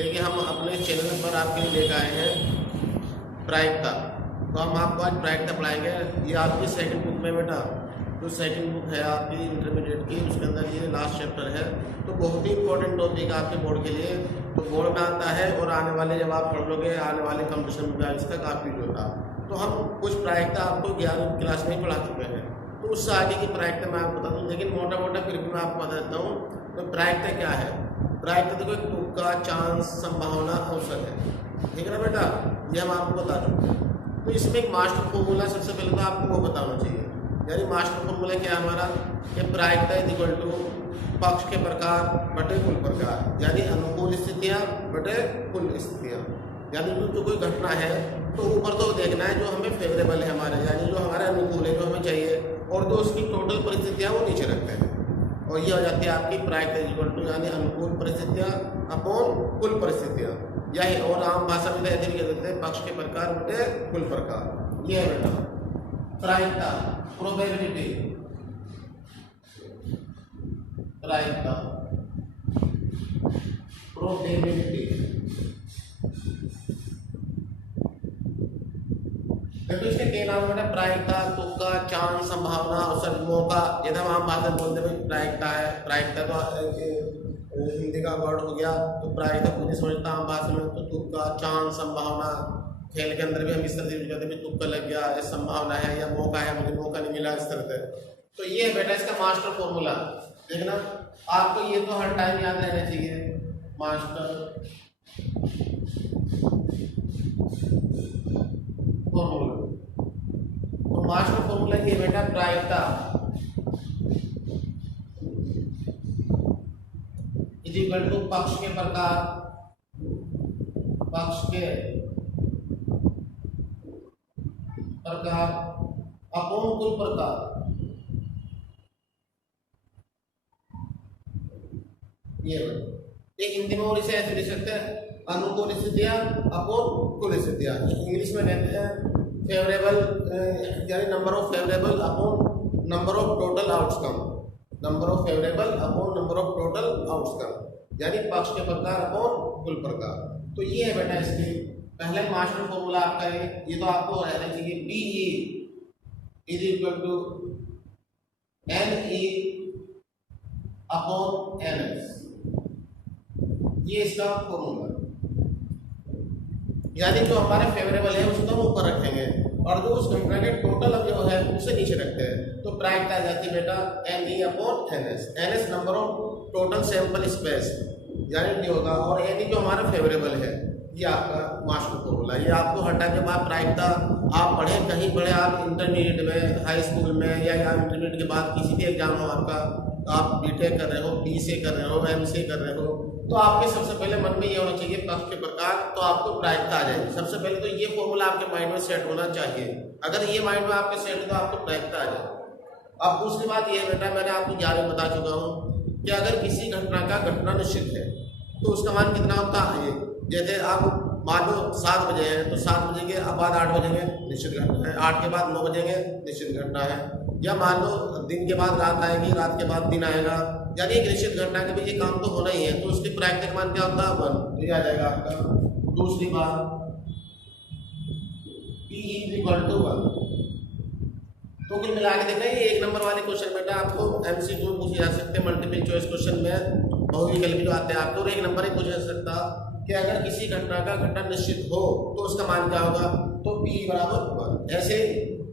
देखिए हम अपने चैनल पर आपके लिए लेकर आए हैं प्रायिकता। तो हम आपको आज प्रायिकता पढ़ाएंगे। ये आपकी सेकंड बुक में बेटा, जो सेकंड बुक है आपकी इंटरमीडिएट की, उसके अंदर ये लास्ट चैप्टर है। तो बहुत ही इंपॉर्टेंट टॉपिक है आपके बोर्ड के लिए। तो बोर्ड में आता है और आने वाले जब आप पढ़ लोगे आने वाले कंपटीशन में इसका काफ़ी होता। तो हम कुछ प्रायिकता आपको 11वीं क्लास में ही पढ़ा चुके हैं, तो उससे आगे की प्रायिकता मैं आपको बता दूँ, लेकिन मोटा मोटा फिर भी मैं आपको बता देता हूँ। तो प्रायिकता क्या है? प्रायिकता देखो एक तुक्का, चांस, संभावना, अवसर है, ठीक है ना बेटा। ये हम आपको बता चुके हैं। तो इसमें एक मास्टर फॉर्मूला सबसे पहले तो आपको वो बताना चाहिए। यानी मास्टर फॉर्मूला क्या है हमारा कि प्रायिकता इज इक्वल टू पक्ष के प्रकार बटे कुल प्रकार, यानी अनुकूल स्थितियाँ बटे कुल स्थितियाँ। यानी जो कोई घटना है तो ऊपर तो देखना है जो हमें फेवरेबल है हमारे, यानी जो हमारे अनुकूल है, जो हमें चाहिए, और जो उसकी टोटल परिस्थितियाँ वो नीचे रखते हैं। और ये हो जाती है आपकी प्रायिकता इक्वल टू, यानी अनुकूल परिस्थितियाँ अपॉन कुल परिस्थितियाँ, यही। और आम भाषा में ऐसे भी कह देते हैं पक्ष के प्रकार बटे कुल प्रकार। ये है बेटा प्रायिकता, प्रोबेबिलिटी, प्रायिकता, प्रोबेबिलिटी। देखो इसके कई नाम है, प्रायिकता, तुक्का, चांस, संभावना, अवसर, मौका। जैसे हम आम भाषा में बोलते हैं प्रायिकता है, प्रायिकता तो हिंदी का वर्ड हो गया, तो प्रायिकता पूरी समझता आम भाषा में। तो तुक्का, चांस, संभावना, खेल के अंदर भी हम इस तरह से कहते हैं तुक्का लग गया, या संभावना है, या मौका है, मुझे मौका नहीं मिला, इस तरह से। तो ये है बेटा इसका मास्टर फॉर्मूला। देखना आपको ये तो हर टाइम याद रहना चाहिए, मास्टर फॉर्मूला। तो मास्टर फॉर्मूला ये बेटा प्रायिकता इज इक्वल टू पक्ष के प्रकार, पक्ष के प्रकार अपॉन कुल प्रकार। ये एक हिंदी में और इसे ऐसे लिख सकते हैं, अनुकूल स्थितियां अपॉन कुल स्थितियां। इंग्लिश में कहते हैं फेवरेबल, यानी number of favourable upon number of total outcome, number of favourable upon number of total outcome, यानी पक्ष के प्रकार अपॉन कुल प्रकार। तो ये है बेटा इसकी पहले मास्टर फॉर्मूला आपका है। ये तो आपको रहना चाहिए, B E is equal to N E upon N S, ये इसका फॉर्मूला। यानी जो हमारे फेवरेबल है उसको हम ऊपर रखेंगे और जो उस घटना के टोटल अब जो है उसे नीचे रखते हैं। तो प्रायिकता आ जाती है बेटा N E upon N S. N S number of total sample space, यानी डी होगा, और एन ई जो हमारा फेवरेबल है, ये आपका मास्टर फॉर्मूला। ये आपको हर टाइम जब आप प्रायिकता आप पढ़े, कहीं पढ़े, आप इंटरमीडिएट में, हाई स्कूल में, या इंटरमीडिएट के बाद किसी भी एग्जाम हो आपका, आप बीटेक कर रहे हो, बीसीए कर रहे हो, एमसीए कर रहे हो, तो आपके सबसे पहले मन में ये होना चाहिए पक्ष के प्रकार, तो आपको प्रायिकता आ जाएगी। सबसे पहले तो ये फॉर्मूला आपके माइंड में सेट होना चाहिए। अगर ये माइंड में आपके सेट है तो आपको प्रायिकता आ जाए। अब दूसरी बात ये बेटा, मैंने आपको 11 बता चुका हूँ कि अगर किसी घटना का घटना निश्चित है तो उसका मान कितना होता है। जैसे आप मान लो 7 बजे हैं, तो 7 बजे के बाद 8 बजेंगे, निश्चित घटना है। 8 के बाद 9 बजेंगे, निश्चित घटना है। या मान लो दिन के बाद रात आएगी, रात के बाद दिन आएगा, यानी एक निश्चित घटना के भी ये काम तो होना ही है। तो उसकी प्रायिकता मान क्या होता है 1, तो ये आ जाएगा आपका। दूसरी बात P = 1। तो कुल मिला के देखना, ये 1 नंबर वाले क्वेश्चन बेटा आपको MCQ पूछे जा सकते हैं, मल्टीपल चॉइस क्वेश्चन में बहुविकल्पी जो आते हैं आपको। और 1 नंबर ही पूछा जा सकता कि अगर किसी घटना का घटना निश्चित हो तो उसका मान क्या होगा, तो P = 1। ऐसे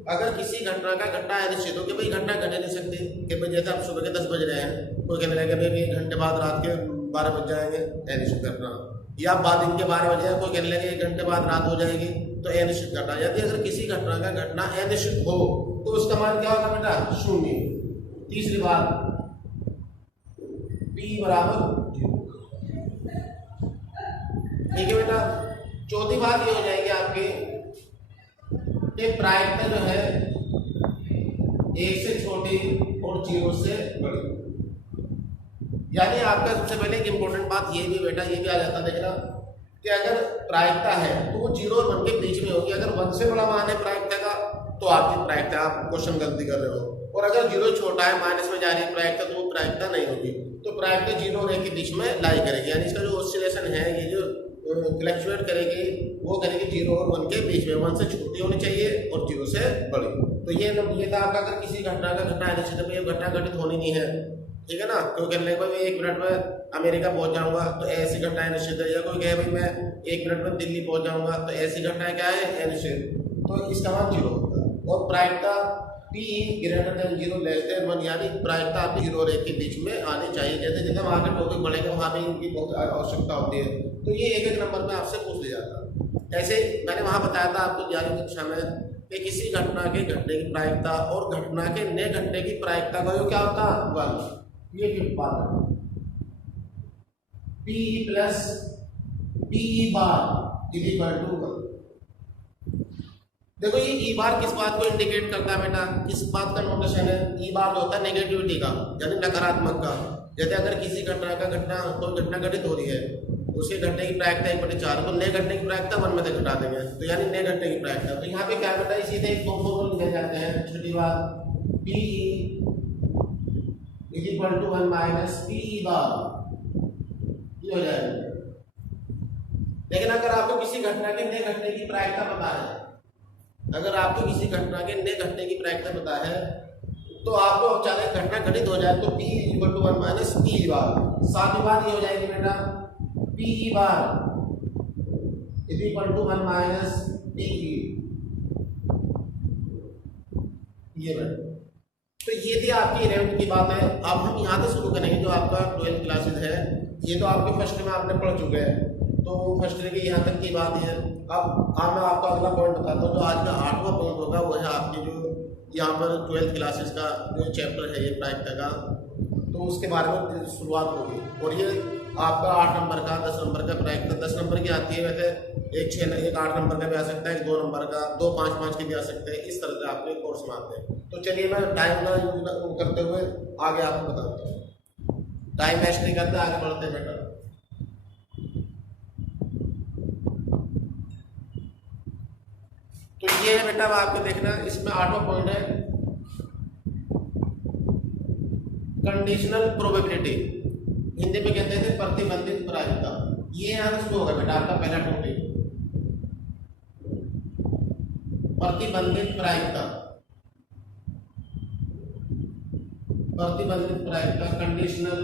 अगर किसी घटना का घटना अनिश्चित हो कि भाई घटना घट नहीं सकती, कि भाई जैसे आप सुबह के 10 बज रहे हैं, कोई कहने लगे भाई 1 घंटे बाद रात के 12 बज जाएंगे, अनिश्चित घटना। या बाद दिन के 12 बजे कोई कहने लगे 1 घंटे बाद रात हो जाएगी, तो अनिश्चित घटना। यदि अगर किसी घटना का घटना अनिश्चित हो तो उसका मान क्या होगा बेटा, 0। तीसरी बात P = 0, ठीक है बेटा। चौथी बात ये हो जाएगी आपकी कि प्रायिकता जो है 1 से छोटी और 0 से बड़ी। यानी आपका सबसे पहले एक इंपॉर्टेंट बात ये भी बेटा, ये भी आ जाता है देखना कि अगर प्रायिकता है तो वो 0 और 1 के बीच में होगी। अगर 1 से बड़ा मान है प्रायिकता का तो आपकी प्रायिकता, आप क्वेश्चन गलती कर रहे हो। और अगर जीरो छोटा है, माइनस में जा रही है प्रायिकता, तो वो प्रायिकता नहीं होगी। तो प्रायिकता जीरो और 1 के बीच में लाई करेगी, यानी इसका जो ऑसिलेशन है, ये जो फ्लक्चुएट करेगी, वो करेगी 0 और 1 के बीच में। 1 से छोटी होनी चाहिए और 0 से बड़ी। तो ये था आपका, अगर किसी घटना का घटना एनालिसिस में ये घटना घटित होनी नहीं है, ठीक है ना। क्योंकि कहने भाई मैं 1 मिनट में अमेरिका पहुंच जाऊंगा, तो ऐसी घटना एनालिसिस है। या कोई कहे भाई मैं 1 मिनट में दिल्ली पहुंच जाऊंगा, तो ऐसी घटना क्या है, एनालिसिस। तो इसका मान 0 होगा। और प्रायिकता P greater than 0 less than 1, यानी प्रायिकता आपकी 0 और 1 के बीच में आनी चाहिए। जैसे जैसे वहाँ के टॉपिक बढ़ेंगे वहाँ भी इनकी बहुत आवश्यकता होती है। तो ये एक एक नंबर में आपसे पूछ लिया जाता। ऐसे मैंने वहाँ बताया था आपको 11वीं कक्षा में कि किसी घटना के घटने की प्रायिकता और घटना के न घटने की प्रायिकता का जो क्या होता है, 1। ये भी बात है, P plus PE bar is equal to 1। देखो ये ई बार किस बात को इंडिकेट करता है बेटा, किस बात का नोटेशन है। ई बार जो होता है नेगेटिविटी का, यानी नकारात्मक का। जैसे अगर किसी घटना कोई घटना घटित हो रही है, उसके घटने की प्रायिकता 1/4, तो नए घटने की प्रायिकता 1 में से घटा देंगे, तो यानी नए घटने की प्रायिकता। तो यहाँ पे क्या बेटा, सीधे एक 2 फॉर्मूले लिखे जाते हैं। छोटी बात PE is equal to 1 minus PE bar, ये हो जाएगा। लेकिन अगर आपको किसी घटना के नए घटने की प्रायिकता पता है, अगर आपको किसी घटना के नए घटने की प्रायिकता पता है, तो आपको चाहे घटना घटित हो जाए तो P equal to 1 minus PE bar. साथ ही बात ये हो जाएगी बेटा, PE bar is equal to 1 minus PE। ये बेटा, तो ये थी आपकी 11वीं की बात है। अब हम यहाँ से शुरू करेंगे जो आपका 12th क्लासेज है। ये तो आपके फर्स्ट में आपने पढ़ चुके हैं, तो फर्स्ट ईयर की यहाँ तक की बात है। अब मैं आपको अगला पॉइंट बताता हूँ। जो आज का 8वां पॉइंट होगा वो है आपकी जो यहाँ पर 12th क्लासेस का जो चैप्टर है ये प्रायिकता का, तो उसके बारे में शुरुआत होगी। और ये आपका 8 नंबर का 10 नंबर का प्रायिकता 10 नंबर की आती है। वैसे एक 8 नंबर का भी आ सकता है, एक 2 नंबर का, 2 5 के भी आ सकते हैं। इस तरह से आपके कोर्स में आते हैं। तो चलिए मैं टाइम का यूज करते हुए आगे आपको बताता हूँ। टाइम वेस्ट नहीं करते, आगे बढ़ते बेटा। तो ये है बेटा, आपको देखना, इसमें 8वां पॉइंट है कंडीशनल प्रोबेबिलिटी, हिंदी में कहते हैं प्रतिबंधित प्रायिकता। ये यहाँ शुरू होगा बेटा आपका पहला टॉपिक, प्रतिबंधित प्रायिकता। प्रतिबंधित प्रायिकता कंडीशनल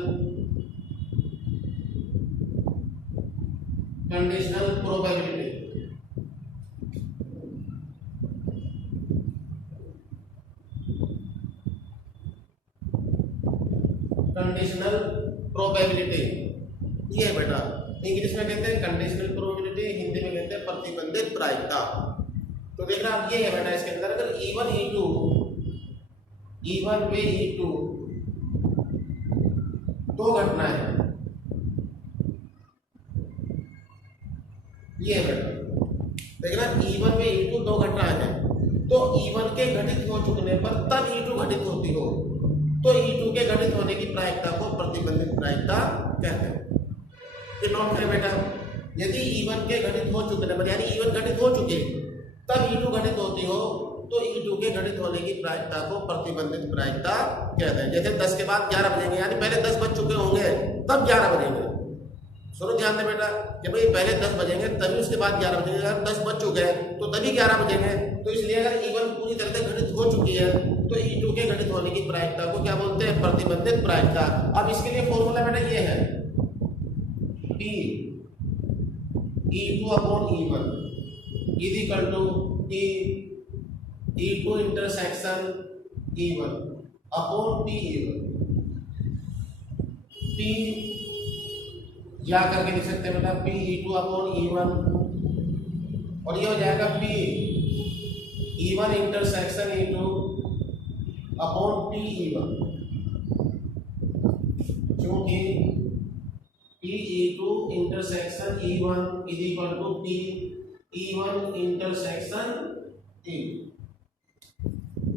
प्रोबेबिलिटी। कंडीशनल प्रोबेबिलिटी ये है बेटा, इंग्लिश में कहते हैं कंडीशनल प्रोबेबिलिटी, हिंदी में कहते हैं प्रतिबंधित प्रायिकता। तो देखना अब ये है बेटा, इसके अंदर अगर E1 व E2 दो घटना है, ये है बेटा। देखना E1 व E2 दो घटना है, तो E1 के घटित हो चुकने पर तब E2 घटित होती हो, तो E2 के घटित होने की प्रायिकता को प्रतिबंधित प्रायिकता कहते हैं। ये नोट करें बेटा, यदि E1 के घटित हो चुके पर, यानी E1 घटित हो चुके तब E2 घटित होती हो, तो E2 के घटित होने की प्रायिकता को प्रतिबंधित प्रायिकता कहते हैं। जैसे 10 के बाद 11 बजेंगे, यानी पहले 10 बज चुके होंगे तब 11 बजेंगे। सुनो ध्यान से बेटा, कि भाई पहले 10 बजेंगे तभी उसके बाद 11 बजेंगे। अगर 10 बज चुके हैं तो तभी 11 बजेंगे। तो इसलिए अगर E1 पूरी तरह से घटित हो चुकी है, तो E2 के घटित होने की प्रायिकता को क्या बोलते हैं, प्रतिबंधित प्रायिकता। अब इसके लिए फॉर्मूला बेटा ये है, P E2 upon E1 is equal to E2 intersection E1 upon PE1। P या करके लिख सकते हैं बेटा, P E2 अपॉन E1, और ये हो जाएगा P E1 intersection E2 upon PE1, क्योंकि PE2 intersection E1 is equal to P E1 intersection E2।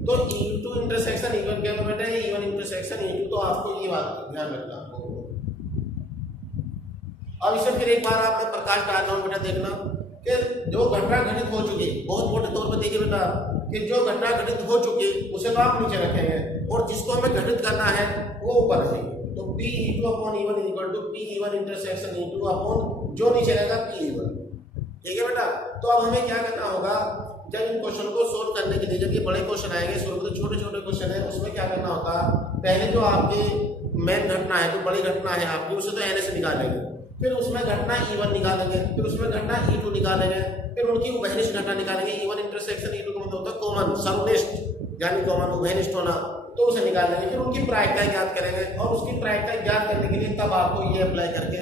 तो E2 इंटरसेक्शन E1 क्या बेटा है, E1 इंटरसेक्शन E2। तो आपको ये बात ध्यान रखना। अब इसे फिर एक बार आपने प्रकाश डालना बेटा, देखना कि जो घटना घटित हो चुकी, बहुत मोटे तौर पर देखिए बेटा, कि जो घटना घटित हो चुकी उसे तो आप नीचे रखेंगे, और जिसको हमें घटित करना है वो ऊपर रहेंगे। तो P E2 upon E1 equal to P E1 intersection E2 upon जो नीचे रहेगा पी E1। ठीक है बेटा। तो अब हमें क्या करना होगा, जब इन क्वेश्चन को सोल्व करने के लिए, जब ये बड़े क्वेश्चन आएंगे शुरू में तो छोटे छोटे क्वेश्चन है, उसमें क्या करना होगा, पहले जो आपकी मेन घटना है, जो बड़ी घटना है आपकी, उसे तो एन से निकालेंगे, फिर उसमें घटना E1 निकालेंगे, फिर उसमें घटना E2 निकालेंगे, फिर उनकी उभयनिष्ठ घटना निकालेंगे। E1 इंटरसेक्शन E2 का मतलब होता है कॉमन, सर्वनिष्ठ, यानी कॉमन उभयनिष्ठ होना, तो उसे निकालेंगे। फिर उनकी प्रायिकता ज्ञात करेंगे और उसकी प्रायिकता ज्ञात करने के लिए तब आपको ये अप्लाई करके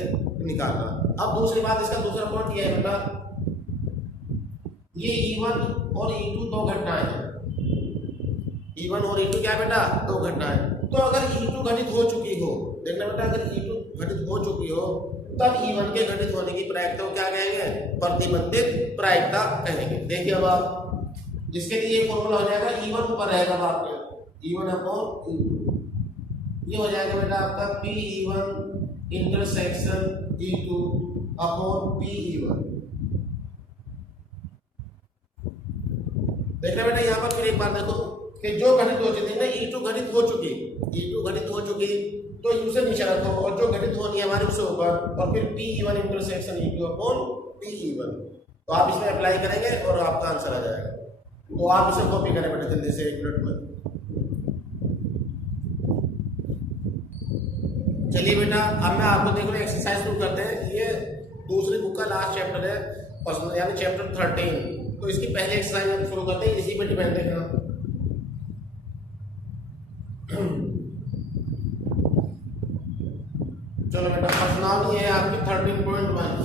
निकालना। अब दूसरी बात, इसका दूसरा पॉइंट ये है बेटा, ये E1 और E2 दो घटनाएं हैं। E1 और E2 क्या बेटा, दो घटनाएं। तो अगर E2 घटित हो चुकी हो, देखना बेटा, अगर E2 घटित हो चुकी हो तब E1 के घटित होने की प्रायिकता को क्या कहेंगे, प्रतिबंधित प्रायिकता कहेंगे। देखिए अब आप, जिसके लिए ये फॉर्मूला हो जाएगा, E1 ऊपर रहेगा आपके, E1 अपॉन E2, ये हो जाएगा बेटा आपका P E1 intersection E2 upon P E1। देखना बेटा यहाँ पर फिर एक बार देखो कि जो घटित हो चुकी ना, E2 घटित हो चुकी, E2 घटित हो चुकी, तो उसे नीचे रखो और जो घटित होनी है हमारे उसे ऊपर, और फिर P E1 intersection E2 upon P E1। तो आप इसमें अप्लाई करेंगे और आपका आंसर आ जाएगा। तो आप इसे कॉपी करें बेटा जल्दी से, 1 मिनट में। चलिए बेटा, अब मैं आपको देखो एक्सरसाइज शुरू करते हैं। ये दूसरी बुक का लास्ट चैप्टर है, यानी चैप्टर 13। तो इसकी पहले एक्सरसाइज शुरू करते हैं, इसी पे डिपेंड देखना। चलो बेटा, प्रश्नावली है आपकी 13.1।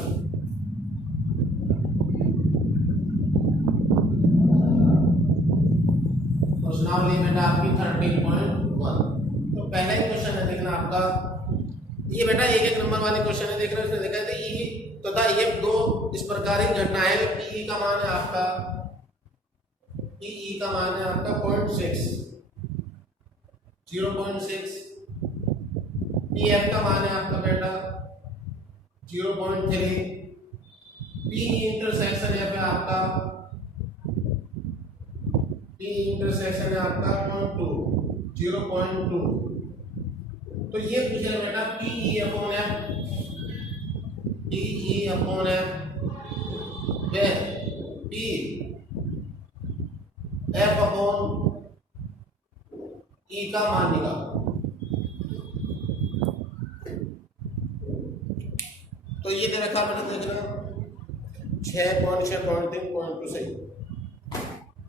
प्रश्नावली बेटा आपकी 13.1। तो पहला ही क्वेश्चन है, देखना आपका, ये बेटा 1-1 नंबर वाले क्वेश्चन है। देख रहे हो, इसने देखा था ई तथा F दो इस प्रकार की घटना है। पी का मान है आपका, पी का मान है आपका 0.6, 0.6। पी एफ का मान है आपका बेटा 0.3। पी इंटरसेक्शन एफ है आपका, पी इंटरसेक्शन है आपका 0.2। तो ये पूछे बेटा P E upon F, P E upon F, P F upon E का मान निकालो। तो ये दे रखा मैंने, देखना 6.6.3.2 सही।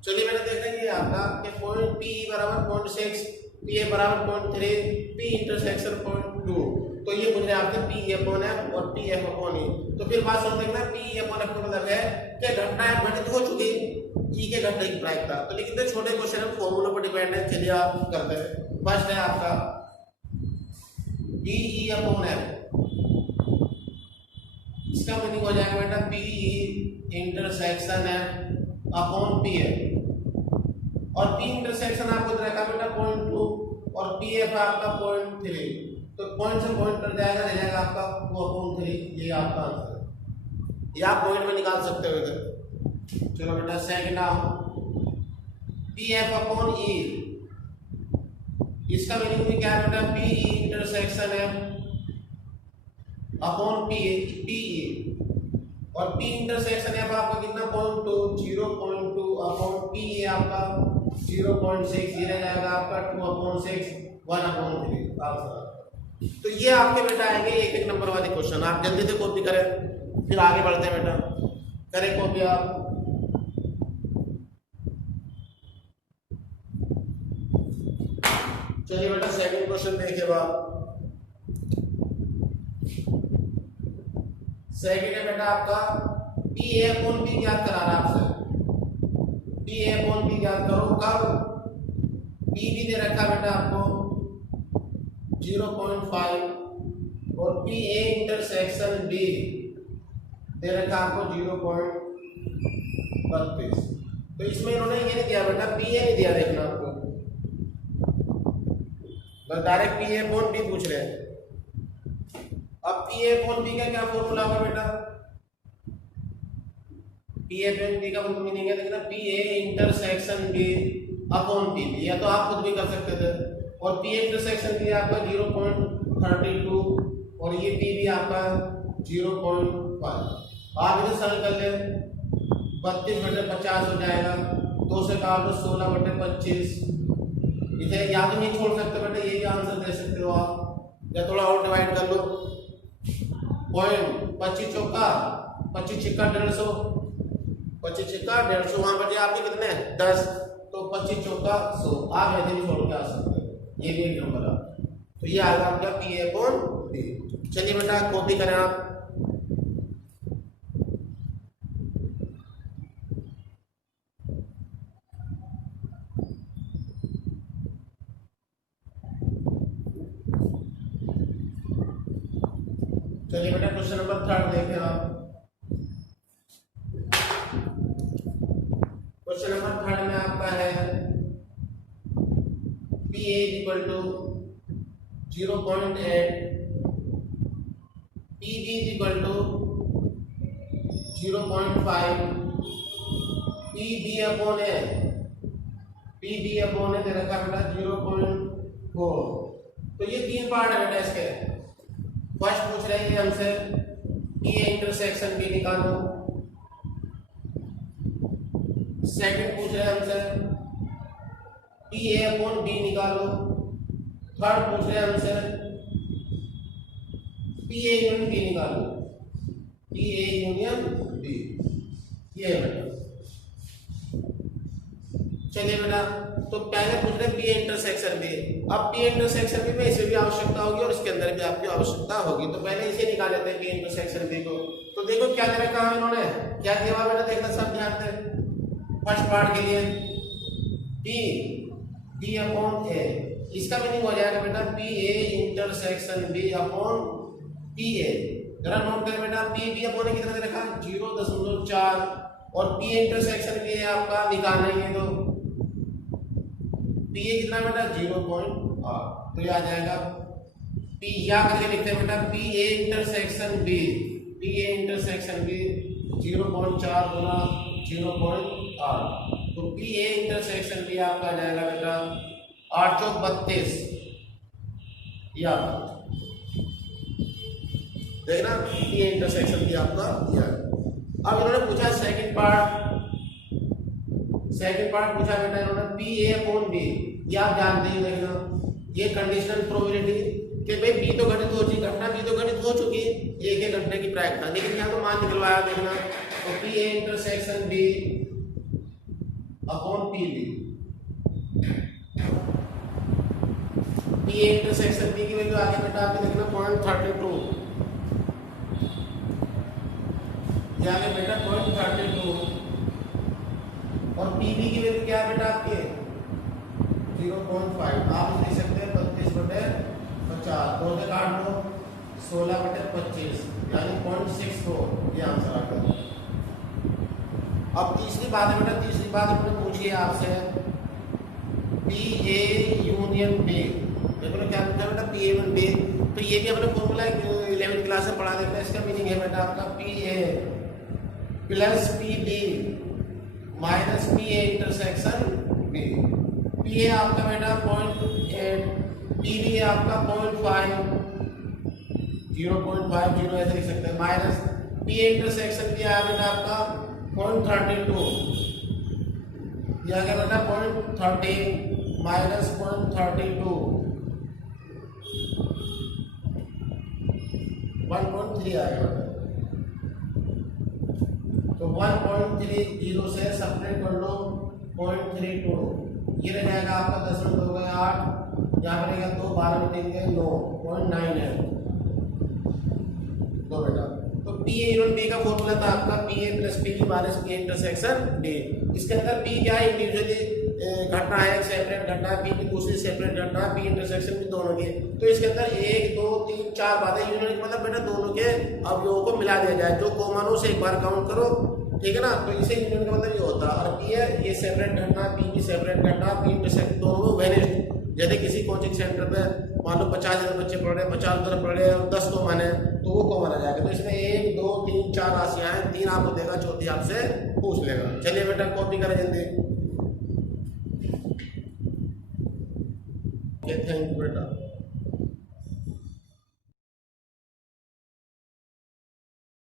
चलिए मैंने देखा ये आपका कि पॉइंट पी बराबर 0.6, पी ए बराबर 0.3, पी इंटरसेक्शन 0.2। तो ये मुझे आपके पी अपॉन एफ और पी एफ अपॉन ई। तो फिर बात सुन देखना, पी अपॉन एफ का मतलब है कि घटना घटित हो चुकी, ई के घटना की प्रायिकता। तो लेकिन तो छोटे क्वेश्चन है, फॉर्मूला पर डिपेंड है। चलिए आप करते हैं। फर्स्ट है आपका पी ई अपॉन एफ, इसका मीनिंग हो जाएगा बेटा पी इंटरसेक्शन है अपॉन पी एफ। और पी इंटरसेक्शन आपको देखा बेटा 0.2 और पी एफ आपका 0.3। तो पॉइंट से पॉइंट कट जाएगा, रह जाएगा आपका 2/3। ये आपका आंसर है, ये आप पॉइंट में निकाल सकते हो इधर। चलो बेटा सेकंड आओ, पी एफ अपॉन ई, इसका मीनिंग भी क्या है बेटा, पी इंटरसेक्शन है अपॉन पी ई। और पी इंटरसेक्शन है आपका कितना 0.2 अपॉन पी ए आपका 0.6, ये रह जाएगा आपका 2/6, 1/3 आंसर। तो ये आपके बेटा आएंगे 1-1 नंबर वाले क्वेश्चन। आप जल्दी से कॉपी करें, फिर आगे बढ़ते हैं बेटा। करें कॉपी आप। चलिए बेटा सेकंड क्वेश्चन देखिए बाप। सेकंड है बेटा आपका पी ए अपॉन पी ज्ञात करा रहा है आपसे। पी ए अपॉन पी ज्ञात करो, कब पी भी दे रखा बेटा आपको 0.5 और पी ए इंटरसेक्शन बी दे रखा आपको 0.32। तो इसमें इन्होंने ये नहीं दिया बेटा, पी ए नहीं दिया, देखना आपको बस direct P A upon B पूछ रहे हैं। अब पी ए अपॉन बी का क्या फॉर्मूला होगा बेटा, पी ए अपॉन बी का मीनिंग है देखना P A intersection B upon P B, या तो आप खुद भी कर सकते थे और पी इंटरसेक्शन भी आपका 0.32 और ये पी भी आपका 0.5। आप इसे सरल कर ले, 32/50 हो जाएगा, 2 से काट दो 16/25। इसे या तो नहीं छोड़ सकते बेटा, ये भी आंसर दे सकते हो आप, या थोड़ा और डिवाइड कर लो। 25 चौका 25 छिक्का 150, 25 छिक्का 150, वहां बचे आपके कितने 10, तो 25 चौका 100। आप ऐसे भी छोड़ के आ सकते हो, ये भी एक नंबर है। तो ये आएगा आपका PA/B। चलिए बेटा कॉपी करें आप। चलिए बेटा क्वेश्चन नंबर 3 देखें आप। क्वेश्चन नंबर 3 में आपका है PA = 0.8, PB = 0.5, PB/A दे रखा बेटा 0.4। तो ये 3 पार्ट है बेटा इसके। फर्स्ट पूछ रहे हैं हमसे PA इंटरसेक्शन B निकालो, सेकंड पूछ रहे हैं हमसे PA/B निकालो, थर्ड पूछ रहे हैं हमसे PA/B निकालो, PA/B। ये है बेटा। चलिए बेटा, तो पहले पूछ रहे PA इंटरसेक्शन B। अब PA इंटरसेक्शन B में इसे भी आवश्यकता होगी और इसके अंदर भी आपकी आवश्यकता होगी, तो पहले इसे निकाल लेते हैं PA इंटरसेक्शन B को। तो देखो क्या दे रखा है इन्होंने, क्या दिया हुआ बेटा, देखना सब ध्यान से। फर्स्ट पार्ट के लिए B/A, इसका मीनिंग हो जाएगा बेटा PA इंटरसेक्शन B/PA। जरा नोट करें बेटा, PB/A कितना दे रखा 0.4 और PA इंटरसेक्शन B है आपका, निकालना ही है। तो PA कितना बेटा 0.8, तो ये आ जाएगा P, या करके लिखते हैं बेटा PA इंटरसेक्शन B 0.4 गुना 0.8, तो PA इंटरसेक्शन B आपका आ जाएगा बेटा 8 चौक 32। या देखना PA इंटरसेक्शन B आपका दिया। अब इन्होंने पूछा सेकंड पार्ट पूछा बेटा इन्होंने PA/B। ये आप जानते ही, देखना ये कंडीशनल प्रोबेबिलिटी कि भाई B तो घटित हो चुकी, घटना B तो घटित हो चुकी, एक एक घटने की प्रायिकता, लेकिन यहाँ तो मान निकलवाया। देखना तो PA intersection B/PB, PA intersection B की वैल्यू आगे बेटा आपके देखना 0.32, ये आगे बेटा 0.32 और PB की वैल्यू क्या है बेटा आपके 0.5। आप लिख सकते हैं 32/50, 2 से काट दो 16/25 यानी 0.64, ये आंसर आ गया। अब तीसरी बात है बेटा, हमने पूछी है आपसे PA/B। देखो ना क्या पूछा बेटा PA/B, तो ये भी अपने फॉर्मूला 11th क्लास में पढ़ा देते हैं। इसका मीनिंग है बेटा आपका PA + PB - PA intersection B। PA आपका बेटा 0.8, PB आपका 0.5, 0.50 ऐसे लिख सकते हैं, माइनस PA इंटरसेक्शन B आया बेटा आपका 0.32, ये आ गया बेटा 0.30 माइनस 0.32, 1.3 आएगा बेटा। तो 1.30 से सब्ट्रैक्ट कर लो 0.32, ये रह जाएगा आपका 10 में 2 गए 8, यहाँ पर रहेगा 2, 12 में 3 गए 9, 0.9 है तो बेटा। तो PA/B का फॉर्मूला था आपका PA + PB - PA intersection B। इसके अंदर P क्या है, इंडिविजुअली घटना है, एक सेपरेट घटना है, PB दूसरी सेपरेट घटना है, P इंटरसेक्शन भी दोनों की। तो इसके अंदर 1 2 3 4 बातें यूनिट मतलब बेटा दोनों के अवयवों को मिला दिया जाए, जो कॉमन हो उसे एक बार काउंट करो, ठीक है ना। तो इसे यूनिट का मतलब ये होता है। और P है ये सेपरेट घटना, PB सेपरेट घटना, P इंटरसेक्शन दोनों वेरिएंट। जैसे किसी कोचिंग सेंटर पे मान लो 50,000 बच्चे पढ़ रहे हैं, 50 उधर पढ़ रहे हैं और 10 को माने तो वो कॉमन आ जाएगा। तो इसमें 1 2 3 4 राशियां हैं, 3 आपको देगा, चौथी आपसे पूछ लेगा। चलिए बेटा कॉपी करें जल्दी। ओके, थैंक यू बेटा।